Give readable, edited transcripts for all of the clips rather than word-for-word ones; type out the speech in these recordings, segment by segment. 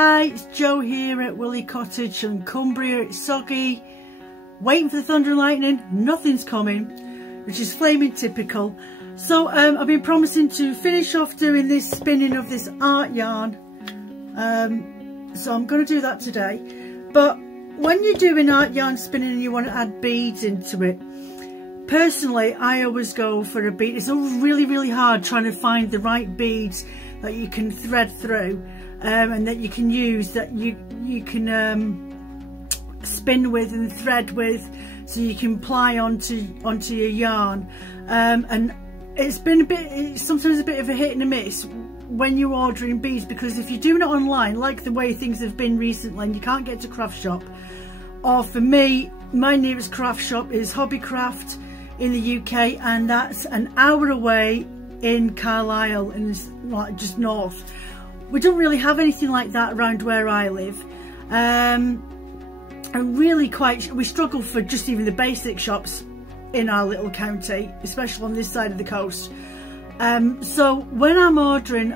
Hi, it's Jo here at Willie Cottage in Cumbria. It's soggy, waiting for the thunder and lightning, nothing's coming, which is flaming typical. So I've been promising to finish off doing this spinning of this art yarn, so I'm going to do that today. But when you're doing art yarn spinning and you want to add beads into it, personally I always go for a bead. It's really hard trying to find the right beads that you can thread through and that you can use, that you can spin with and thread with, so you can ply onto your yarn. And it's been sometimes a bit of a hit and a miss when you're ordering beads, because if you're doing it online, like the way things have been recently, and you can't get to craft shop, or for me, my nearest craft shop is Hobbycraft in the UK, and that's an hour away in Carlisle, and like just north. We don't really have anything like that around where I live, and really we struggle for just even the basic shops in our little county, especially on this side of the coast. So when I'm ordering,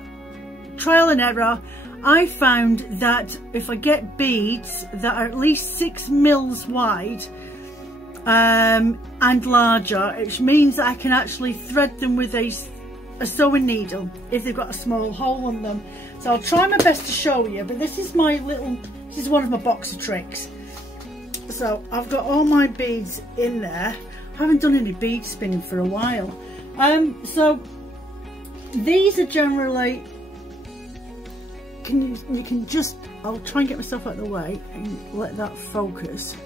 trial and error, I found that if I get beads that are at least 6 mils wide and larger, which means that I can actually thread them with a sewing needle if they've got a small hole on them. So I'll try my best to show you, but this is one of my box of tricks. So I've got all my beads in there. I haven't done any bead spinning for a while. So these are generally, you can just, I'll try and get myself out of the way and let that focus.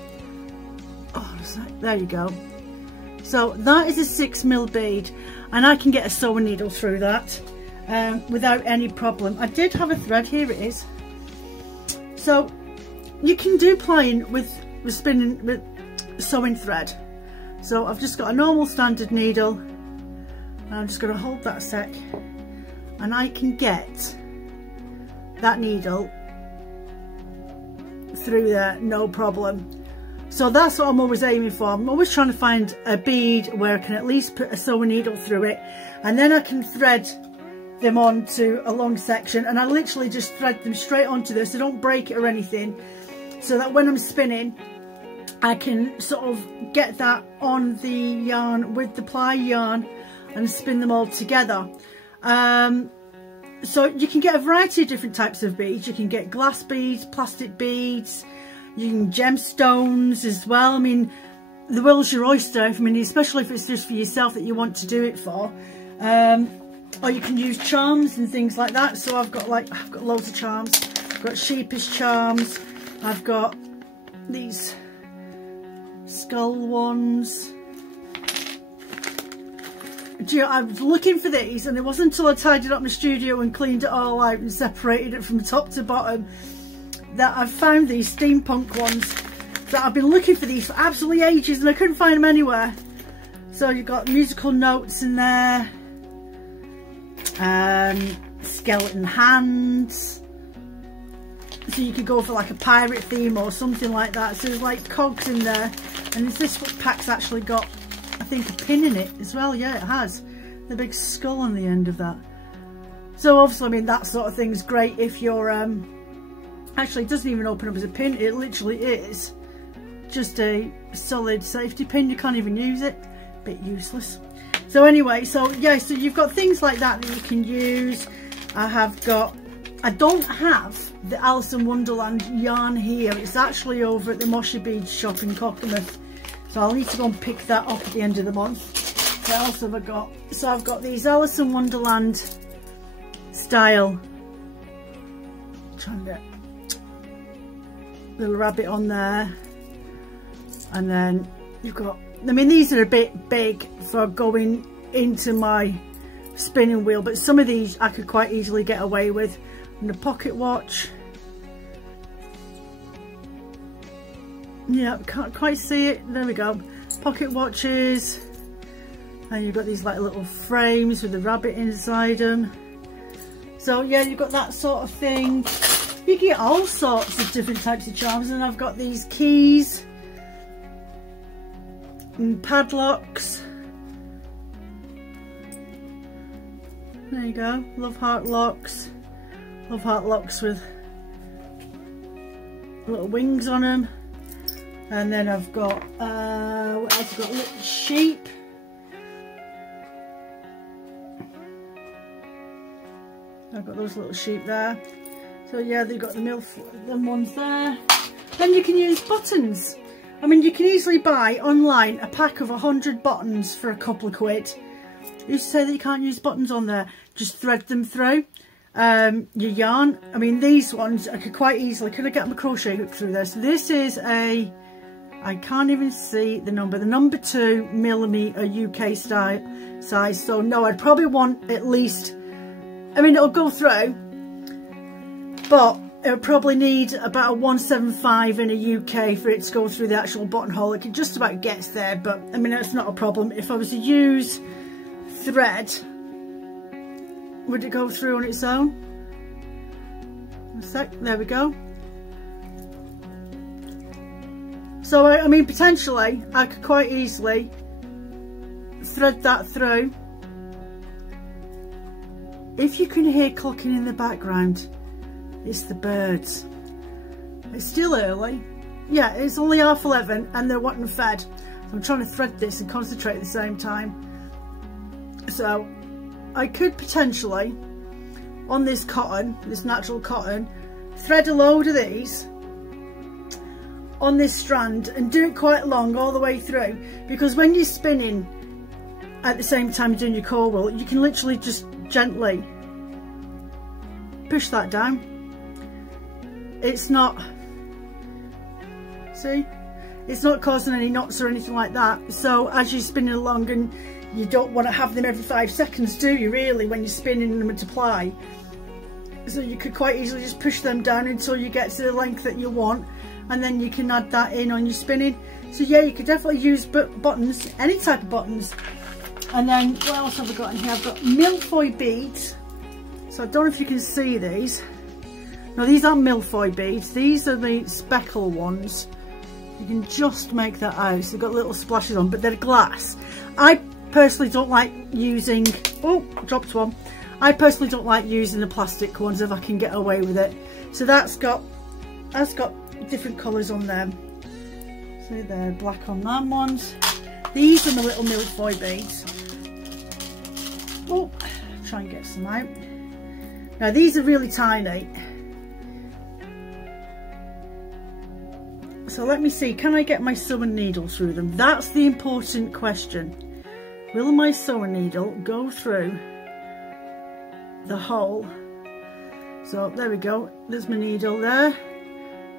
Oh, there you go. So that is a 6 mil bead, and I can get a sewing needle through that without any problem. I did have a thread, here it is. So you can do plying with spinning with sewing thread. So I've just got a normal standard needle, and I'm just going to hold that a sec, and I can get that needle through there, no problem. So that's what I'm always aiming for. I'm always trying to find a bead where I can at least put a sewing needle through it, and then I can thread them onto a long section, and I literally just thread them straight onto this. I don't break it or anything, so that when I'm spinning I can sort of get that on the yarn with the ply yarn and spin them all together. So you can get a variety of different types of beads. You can get glass beads, plastic beads, you can gemstones as well. I mean, the world's your oyster. I mean, especially if it's just for yourself that you want to do it for. Or you can use charms and things like that. So I've got loads of charms. I've got sheepish charms. I've got these skull ones. Do you know, I was looking for these, and it wasn't until I tidied up my studio and cleaned it all out and separated it from top to bottom that I found these steampunk ones. That I've been looking for these for absolutely ages and I couldn't find them anywhere. So you've got musical notes in there, skeleton hands. So you could go for like a pirate theme or something like that. So there's like cogs in there, and this pack's actually got, I think, a pin in it as well. Yeah, it has the big skull on the end of that. So obviously, I mean, that sort of thing's great if you're actually, it doesn't even open up as a pin. It literally is just a solid safety pin. You can't even use it. Bit useless. So anyway, so yeah, so you've got things like that you can use. I don't have the Alice in Wonderland yarn here. It's actually over at the Moshi Beads shop in Cockermouth. So I'll need to go and pick that up at the end of the month. What else have I got? So I've got these Alice in Wonderland style. Trying to get little rabbit on there. And then you've got, I mean, these are a bit big for going into my spinning wheel, but some of these I could quite easily get away with. And a pocket watch. Yeah, can't quite see it. There we go. Pocket watches. And you've got these like little frames with the rabbit inside them. So yeah, you've got that sort of thing. You can get all sorts of different types of charms. And I've got these keys and padlocks. There you go. Love heart locks. Love heart locks with little wings on them. And then I've got, what else? I've got little sheep. I've got those little sheep there. So yeah, they've got them ones there. Then you can use buttons. I mean, you can easily buy online a pack of 100 buttons for a couple of quid. You used to say that you can't use buttons on there. Just thread them through your yarn. I mean, these ones I could quite easily, could I get my crochet hook through there? So this is a, I can't even see the number 2mm UK style size. So no, I'd probably want at least, I mean, it'll go through, but it'll probably need about a 175 in a UK for it to go through the actual buttonhole. It just about gets there, but I mean, that's not a problem. If I was to use thread, would it go through on its own? A sec, there we go. So I mean, potentially I could quite easily thread that through. If you can hear clucking in the background, it's the birds. It's still early. Yeah, it's only 11:30 and they're wanting fed. So I'm trying to thread this and concentrate at the same time. So I could potentially, on this cotton, this natural cotton, thread a load of these on this strand and do it quite long all the way through, because when you're spinning at the same time you're doing your core wool, you can literally just gently push that down. It's not, see, it's not causing any knots or anything like that. So as you're spinning along, and you don't want to have them every 5 seconds, do you really, when you're spinning them into ply? So you could quite easily just push them down until you get to the length that you want, and then you can add that in on your spinning. So yeah, you could definitely use buttons, any type of buttons. And then what else have I got in here? I've got milfoil beads. So I don't know if you can see these. No, these aren't milfoil beads. These are the speckle ones. You can just make that out. So they've got little splashes on, but they're glass. I personally don't like using, oh, dropped one. I personally don't like using the plastic ones if I can get away with it. So that's got different colours on them. So they're black on them ones. These are my little milfoil beads. Oh, try and get some out. Now these are really tiny. So let me see, can I get my sewing needle through them? That's the important question. Will my sewing needle go through the hole? So there we go, there's my needle there.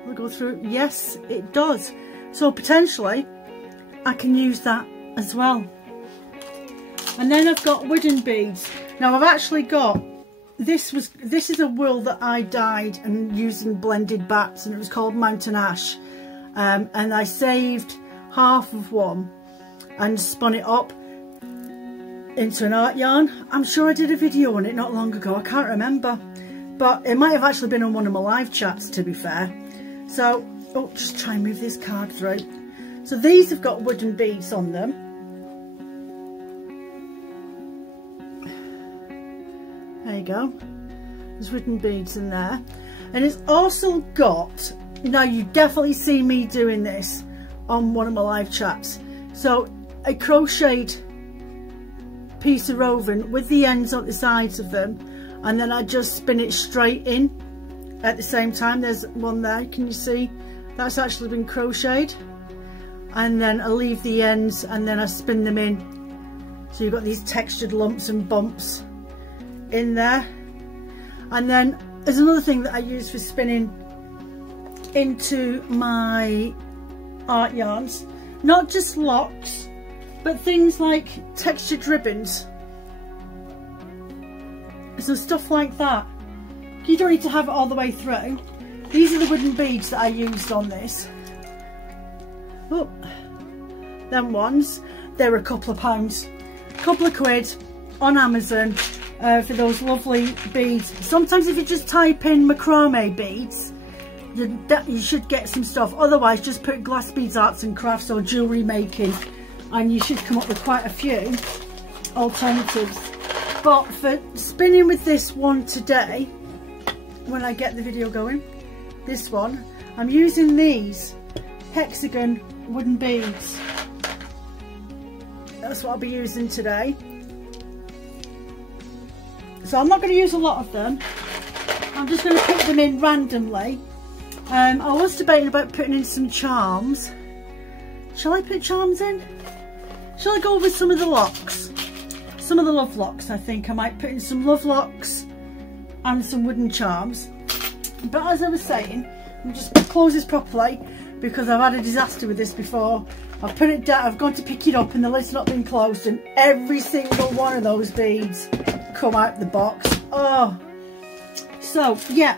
Will it go through? Yes, it does. So potentially I can use that as well. And then I've got wooden beads. Now I've actually got, this is a wool that I dyed and using blended bats, and it was called Mountain Ash. And I saved half of one and spun it up into an art yarn. I'm sure I did a video on it not long ago, I can't remember, but it might have actually been on one of my live chats, to be fair. So, oh, just try and move this card through. So these have got wooden beads on them. There you go, there's wooden beads in there. And it's also got, now you definitely see me doing this on one of my live chats. So a crocheted piece of woven with the ends on the sides of them, and then I just spin it straight in at the same time. There's one there, can you see? That's actually been crocheted. And then I leave the ends and then I spin them in. So you've got these textured lumps and bumps in there. And then there's another thing that I use for spinning into my art yarns, not just locks, but things like textured ribbons, so stuff like that. You don't need to have it all the way through. These are the wooden beads that I used on this. Oh, them ones, they're a couple of pounds, a couple of quid on Amazon for those lovely beads. Sometimes if you just type in macrame beads, you should get some stuff. Otherwise just put glass beads arts and crafts or jewellery making and you should come up with quite a few alternatives. But for spinning with this one today, when I get the video going, this one, I'm using these hexagon wooden beads. That's what I'll be using today. So I'm not going to use a lot of them. I'm just going to put them in randomly. I was debating about putting in some charms. Shall I put charms in? Shall I go with some of the locks? Some of the love locks, I think. I might put in some love locks and some wooden charms. But as I was saying, I'm just close this properly because I've had a disaster with this before. I've put it down, I've gone to pick it up and the lid's not been closed and every single one of those beads come out the box. Oh, so yeah,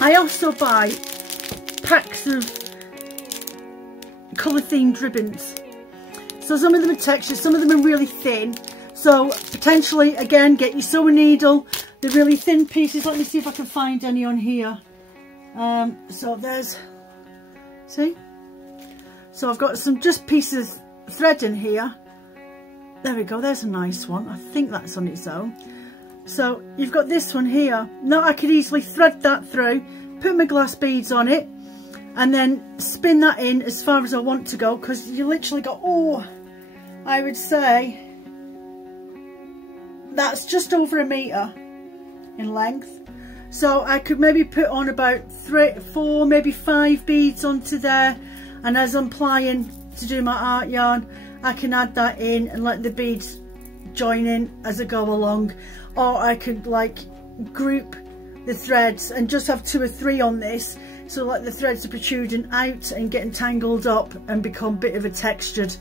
I also buy packs of colour themed ribbons. So some of them are textured, some of them are really thin. So potentially, again, get your sewing needle, the really thin pieces. Let me see if I can find any on here. So there's, see? So I've got some just pieces of thread in here. There we go, there's a nice one. I think that's on its own. So you've got this one here. Now I could easily thread that through, put my glass beads on it, and then spin that in as far as I want to go, because you literally got, oh, I would say that's just over a metre in length. So I could maybe put on about 3, 4, maybe 5 beads onto there, and as I'm plying to do my art yarn, I can add that in and let the beads join in as I go along. Or I could like group the threads and just have 2 or 3 on this, so like the threads are protruding out and getting tangled up and become a bit of a textured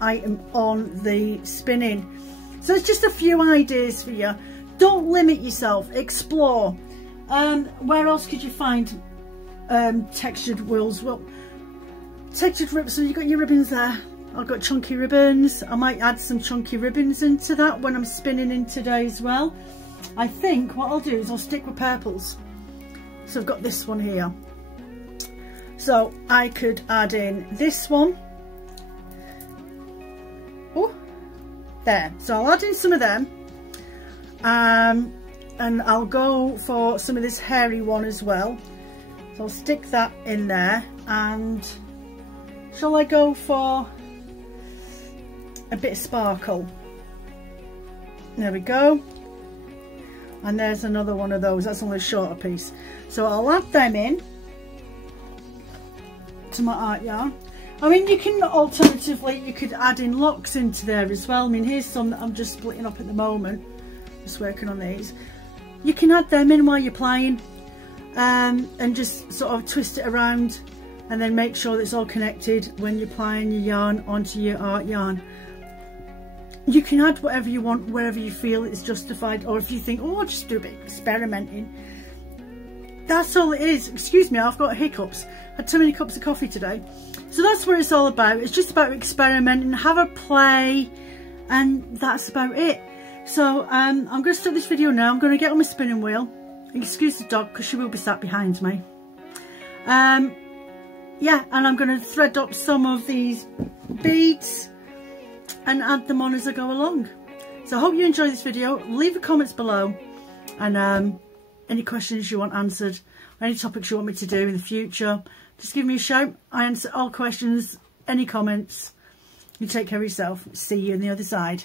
item on the spinning. So it's just a few ideas for you. Don't limit yourself, explore. Where else could you find textured wools? Well, textured ribbons, so you've got your ribbons there. I've got chunky ribbons. I might add some chunky ribbons into that when I'm spinning in today as well. I think what I'll do is I'll stick with purples. So I've got this one here. So I could add in this one. Oh, there. So I'll add in some of them. And I'll go for some of this hairy one as well. So I'll stick that in there. And shall I go for a bit of sparkle? There we go. And there's another one of those. That's only a shorter piece. So I'll add them in to my art yarn. I mean, you can alternatively, you could add in locks into there as well. I mean, here's some that I'm just splitting up at the moment. Just working on these. You can add them in while you're plying, and just sort of twist it around and then make sure that it's all connected when you're plying your yarn onto your art yarn. You can add whatever you want wherever you feel it's justified, or if you think, oh, I'll just do a bit of experimenting. That's all it is. Excuse me, I've got hiccups. I had too many cups of coffee today. So that's what it's all about. It's just about experimenting, have a play, and that's about it. So I'm going to stop this video now. I'm going to get on my spinning wheel. Excuse the dog because she will be sat behind me. Yeah, and I'm going to thread up some of these beads and add them on as I go along. So I hope you enjoy this video. Leave the comments below, and any questions you want answered, or any topics you want me to do in the future, just give me a shout. I answer all questions, any comments. You take care of yourself. See you on the other side.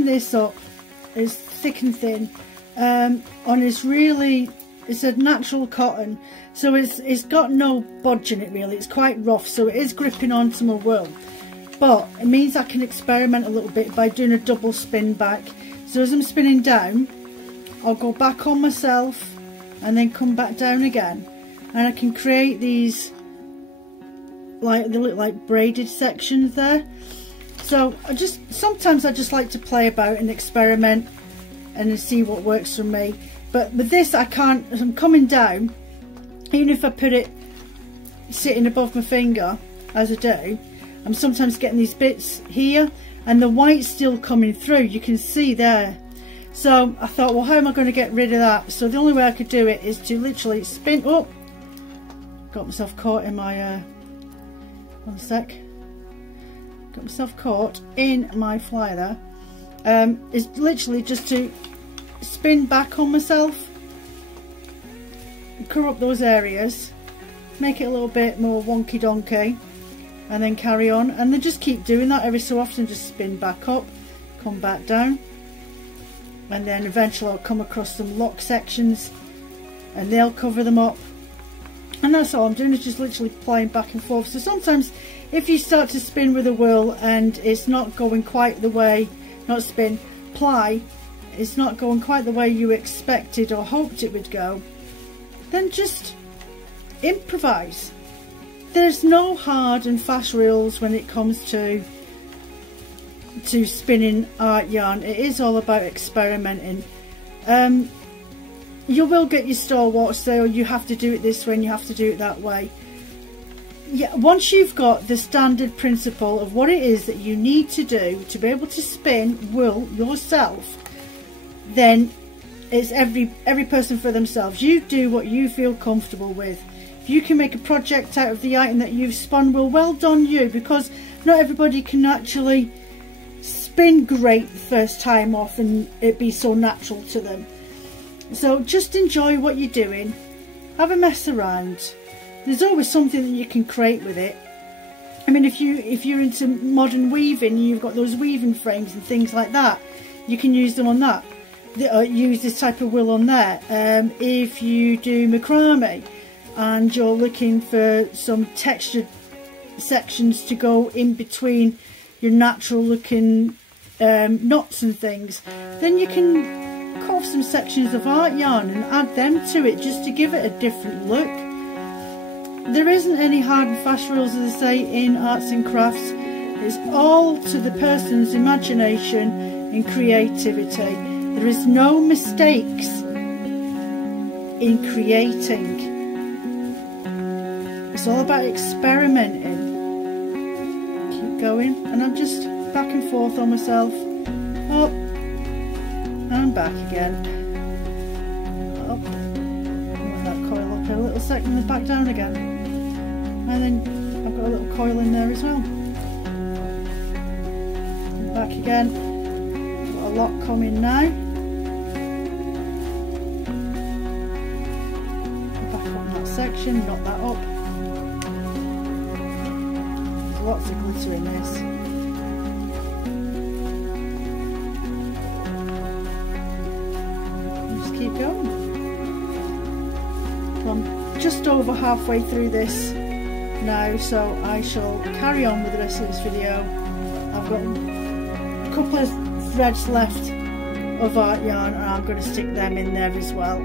spin this up, it's thick and thin, on this really, it's a natural cotton, so it's got no budge in it really, it's quite rough, so it is gripping onto my wool, but it means I can experiment a little bit by doing a double spin back. So as I'm spinning down, I'll go back on myself and then come back down again, and I can create these, like, they look like braided sections there. So sometimes I just like to play about and experiment and see what works for me. But with this, I can't, as I'm coming down, even if I put it sitting above my finger as I do, I'm sometimes getting these bits here and the white's still coming through, you can see there. So I thought, well, how am I going to get rid of that? So the only way I could do it is to literally spin up. Got myself caught in my, one sec. Got myself caught in my flyer there. Is literally just to spin back on myself, cover up those areas, make it a little bit more wonky donkey, and then carry on, and then just keep doing that every so often. Just spin back up, come back down, and then eventually I'll come across some lock sections and they'll cover them up, and that's all I'm doing, is just literally playing back and forth. So sometimes if you start to spin with a wool and it's not going quite the way, not spin, ply, it's not going quite the way you expected or hoped it would go, then just improvise. There's no hard and fast rules when it comes to spinning art yarn. It is all about experimenting. You will get your stalwarts, so you have to do it this way and you have to do it that way. Yeah, once you've got the standard principle of what it is that you need to do to be able to spin wool yourself, then it's every person for themselves. You do what you feel comfortable with. If you can make a project out of the item that you've spun, well done you, because not everybody can actually spin great the first time off and it be so natural to them. So just enjoy what you're doing, have a mess around. There's always something that you can create with it. I mean, if you're into modern weaving, you've got those weaving frames and things like that, you can use them on that. Use this type of wool on there. If you do macrame and you're looking for some textured sections to go in between your natural looking knots and things, then you can cut off some sections of art yarn and add them to it just to give it a different look. There isn't any hard and fast rules, as I say, in arts and crafts. It's all to the person's imagination and creativity. There is no mistakes in creating. It's all about experimenting. Keep going, and I'm just back and forth on myself. Up and back again. Up. Let that coil up a little second and back down again. And then I've got a little coil in there as well. And back again. Got a lot coming now. Back on that section, knot that up. There's lots of glitter in this. And just keep going. I'm just over halfway through this now, so I shall carry on with the rest of this video. I've got a couple of threads left of art yarn and I'm going to stick them in there as well.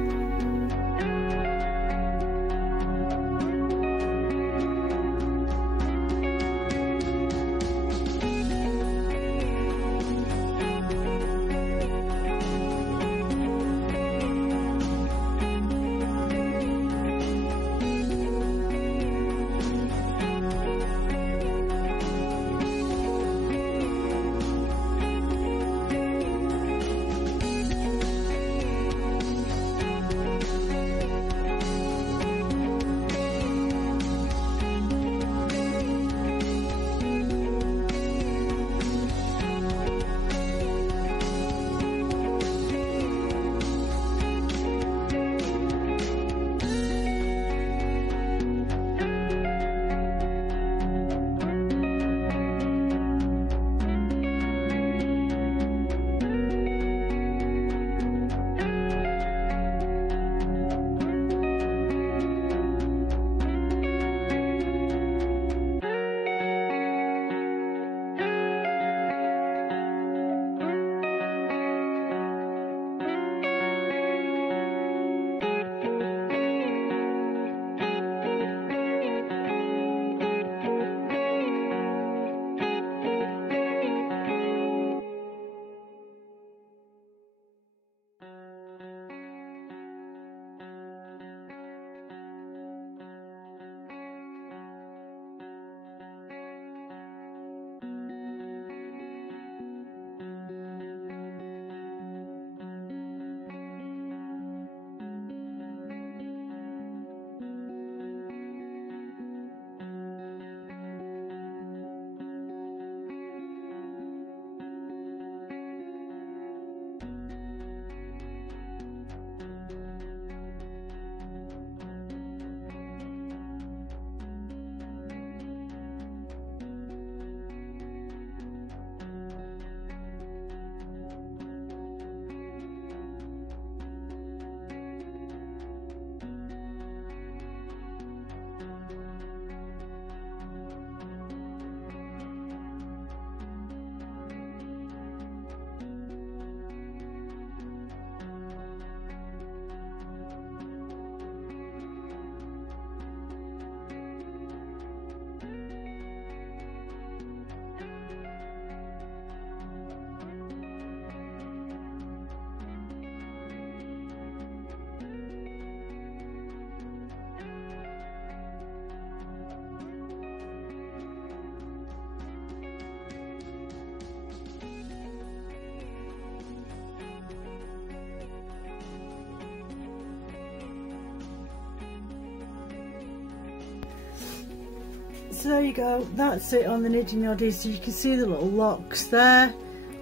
So there you go, that's it on the knitting yardie. So you can see the little locks there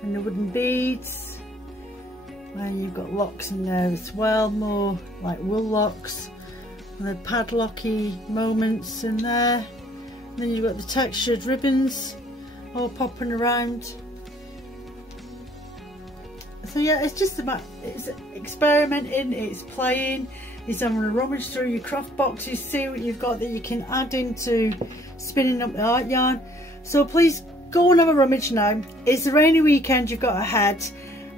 and the wooden beads, and you've got locks in there as well, more like wool locks, and the padlocky moments in there. And then you've got the textured ribbons all popping around. So yeah, it's just about, it's experimenting, it's playing, it's having a rummage through your craft boxes, see what you've got that you can add into spinning up the art yarn. So please go and have a rummage now. It's a rainy weekend you've got ahead,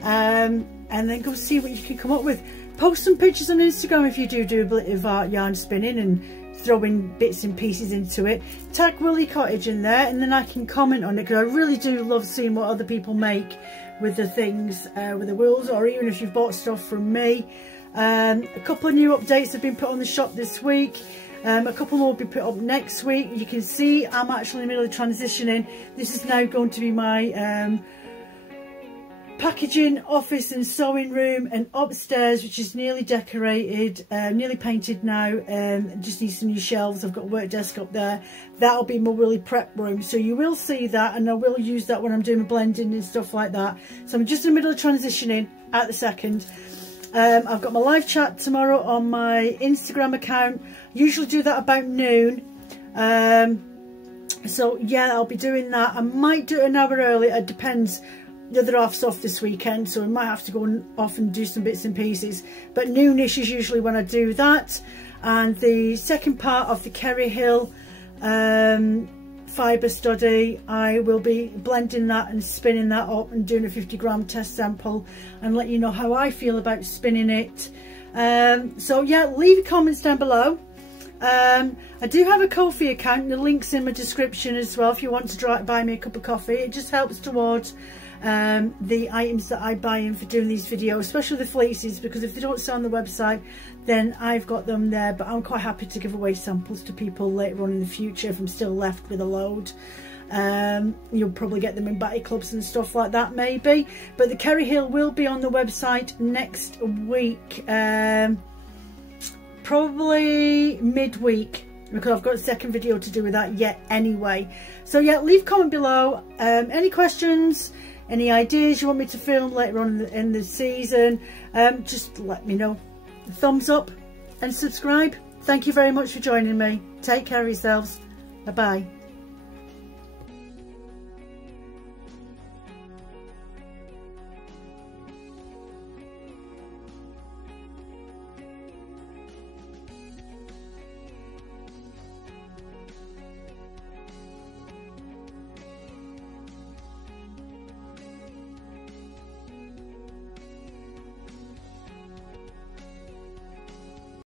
and then go see what you can come up with. Post some pictures on Instagram if you do a bit of art yarn spinning and throwing bits and pieces into it. Tag Woolly Cottage in there, and then I can comment on it, because I really do love seeing what other people make with the things, with the wools, or even if you've bought stuff from me. A couple of new updates have been put on the shop this week. A couple more will be put up next week. You can see I'm actually in the middle of transitioning. This is now going to be my packaging office and sewing room, and upstairs, which is nearly decorated, nearly painted now, just need some new shelves. I've got a work desk up there. That'll be my woolly prep room, so you will see that, and I will use that when I'm doing my blending and stuff like that. So I'm just in the middle of transitioning at the second. I've got my live chat tomorrow on my Instagram account. Usually do that about noon. So yeah, I'll be doing that. I might do it an hour early, it depends. The other half's off this weekend, so I might have to go off and do some bits and pieces, but noonish is usually when I do that. And the second part of the Kerry Hill fibre study, I will be blending that and spinning that up and doing a 50-gram test sample and let you know how I feel about spinning it. So yeah, leave your comments down below. I do have a Ko-fi account, the link's in my description as well if you want to buy me a cup of coffee. It just helps towards the items that I buy in for doing these videos, especially the fleeces, because if they don't sell on the website, then I've got them there. But I'm quite happy to give away samples to people later on in the future if I'm still left with a load. You'll probably get them in batty clubs and stuff like that maybe, but the Kerry Hill will be on the website next week, probably midweek, because I've got a second video to do with that yet anyway. So yeah, leave a comment below, any questions, any ideas you want me to film later on in the season, just let me know. Thumbs up and subscribe. Thank you very much for joining me. Take care of yourselves. Bye bye.